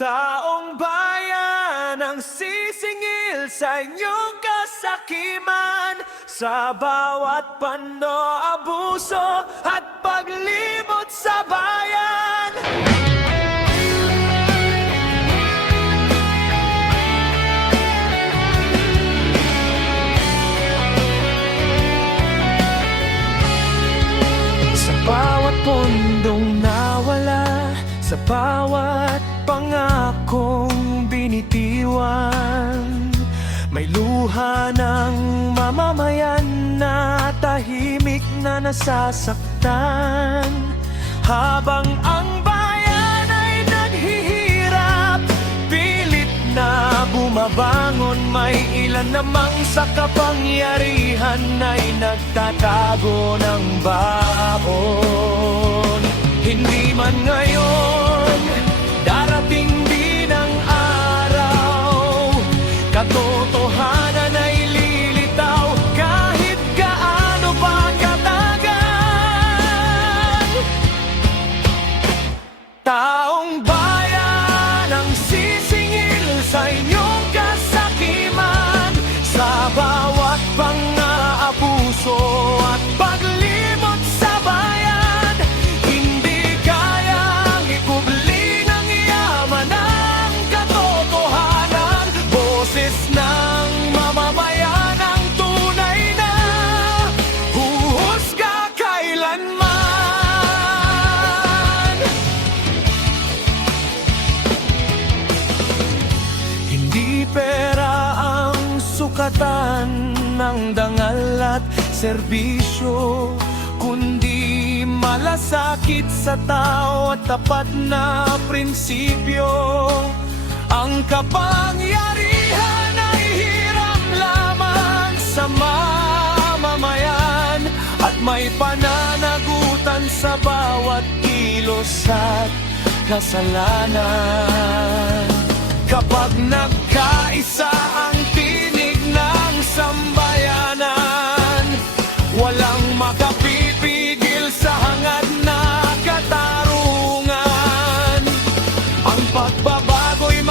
Taong bayan ang sisingil sa inyong kasakiman, sa bawat pano-abuso at paglimot sa bayan. Sa bawat pondong nawala, sa bawat pangakong binitiwan, may luha ng mamamayan na tahimik na nasasaktan. Habang ang bayan ay naghihirap, pilit na bumabangon, may ilan namang sa kapangyarihan ay nagtatago ng baon. Hindi man ngayon, darating din ang araw, katotohanan ay lilitaw kahit gaano pa katagal. Taong bayan ang sisingil sa inyong kasakiman, sa bawat pang-aabuso at paglimot sa bayan. Hindi kayang ikubli ng yaman ang katotohanan, boses ng mamamayan ang tunay na huhusga kailanman. Hindi pera ang sukatan ng dangal at serbisyo, kundi malasakit sa tao at tapat na prinsipyo. Ang kapangyarihan ay hiram lamang sa mamamayan, at may pananagutan sa bawat kilos at kasalanan. Kapag nagkaisa ang tinig ng sambayanan, walang makapipigil sa hangad na katarungan. Ang pagbabago'y